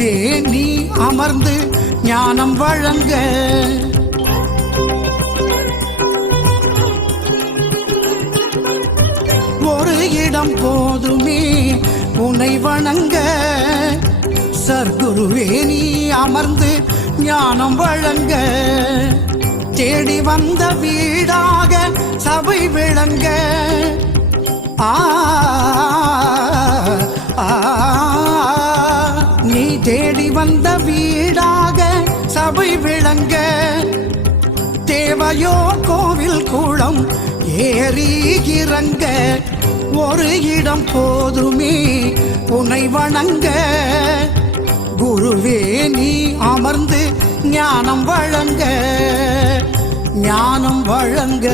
குருவே நீ அமர்ந்து ஞானம் வழங்க ஒரு இடம் போதுமே உன்னை வணங்க சர்க்குருவே நீ அமர்ந்து ஞானம் வழங்க தேடி வந்த வீடாக சபை விளங்க நீ தேடி வந்த வீடாக சபை விளங்க தேவையோ கோவில் கூடம் ஏறி இறங்க ஒரு இடம் போதுமே உன்னை வணங்க குருவே நீ அமர்ந்து ஞானம் வழங்க ஞானம் வழங்க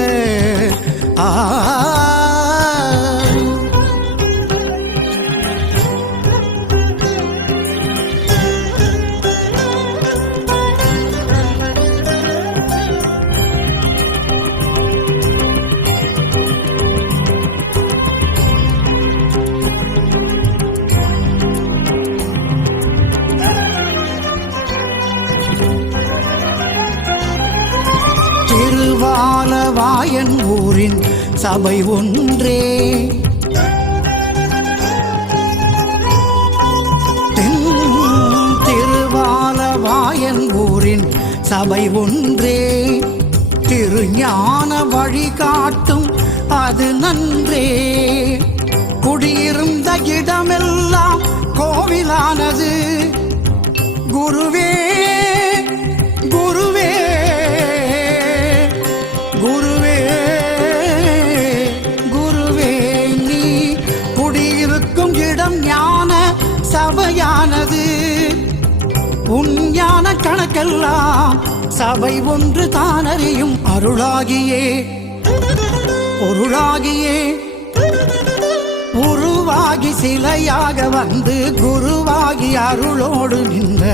திருவாலவாயன் ஊரின் சபை ஒன்றே திருவாலவாயன் ஊரின் சபை ஒன்றே திருஞான வழிகாட்டும் அது நன்றே குடியிருந்த இடமெல்லாம் கோவிலானது குருவே குருவே குருவே குருவே நீ குடியிருக்கும் இடம் ஞான சபையானது உன் ஞான கணக்கெல்லாம் சபை ஒன்று தானறியும் அருளாகியே பொருளாகியே உருவாகி சிலையாக வந்து குருவாகி அருளோடு நின்ற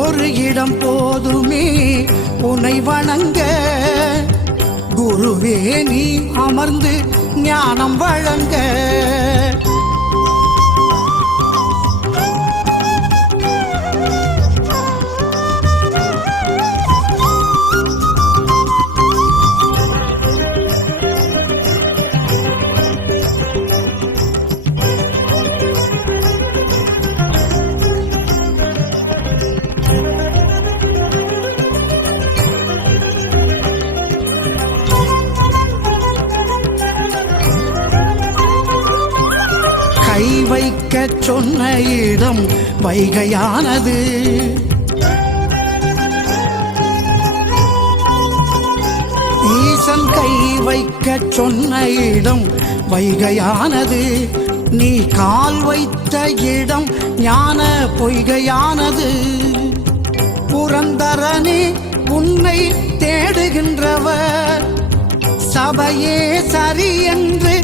ஒரு இடம் போதுமே உன்னை வணங்க குருவே நீ அமர்ந்து ஞானம் வழங்க கை வைக்க சொன்ன இடம் வைகையானது ஈசன் கை வைக்க சொன்ன இடம் வைகையானது நீ கால் வைத்த இடம் ஞான பொய்கையானது புரந்தரனே உன்னை தேடுகின்றவர் சபையே சரி என்று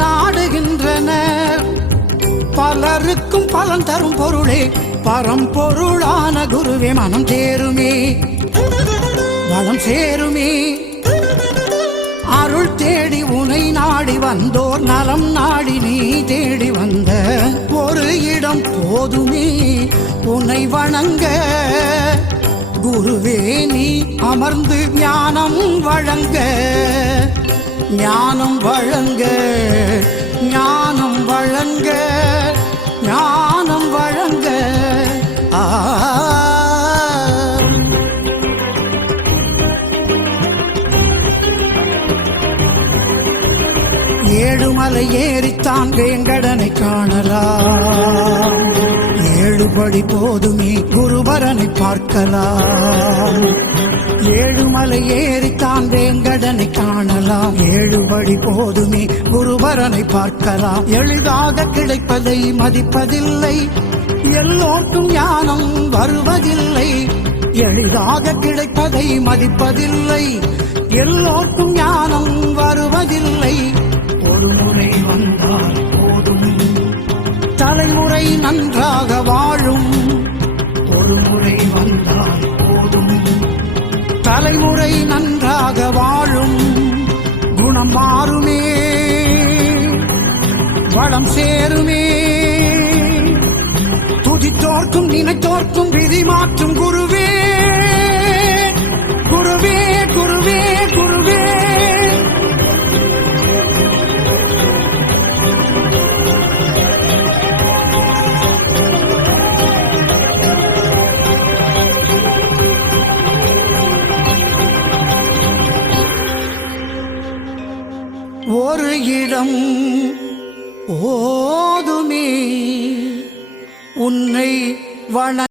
நாடுகின்றனர் பலருக்கும் பலன் தரும் பொருளே பரம்பொருளான குருவே மனம் சேருமே வளம் சேருமே அருள் தேடி உனை நாடி வந்தோர் நலம் நாடி நீ தேடி வந்த ஒரு இடம் போதுமே உன்னை வணங்க குருவே நீ அமர்ந்து ஞானம் வழங்க ஞானம் வழங்க ஞானம் வழங்க ஞானம் வழங்க ஏழுமலை ஏறித்தான் வேங்கடனை காணலாம் ஏழுபடி போதுமே குருபரனை பார்க்கலாம் ஏழுமலை ஏறித்தான் வேங்கடனை காணலாம் ஏழுபடி போதுமே குருபரனை பார்க்கலாம் எளிதாக கிடைப்பதை மதிப்பதில்லை எல்லோருக்கும் ஞானம் வருவதில்லை எளிதாக கிடைப்பதை மதிப்பதில்லை எல்லோருக்கும் ஞானம் வருவதில்லை ஒரு முறை வந்தால் போதும் தலைமுறை நன்றாக வாழும் ஒரு முறை வந்தால் போதும் தலைமுறை நன்றாக வாழும் குணம் மாறுமே வளம் சேருமே துதித்தோர் நினைத்தோர்க்கும் நினைத்தோர்க்கும் விதி மாற்றும் குருவே குருவே குருவே குருவே. ஒரு இடம் போதுமே உன்னை வண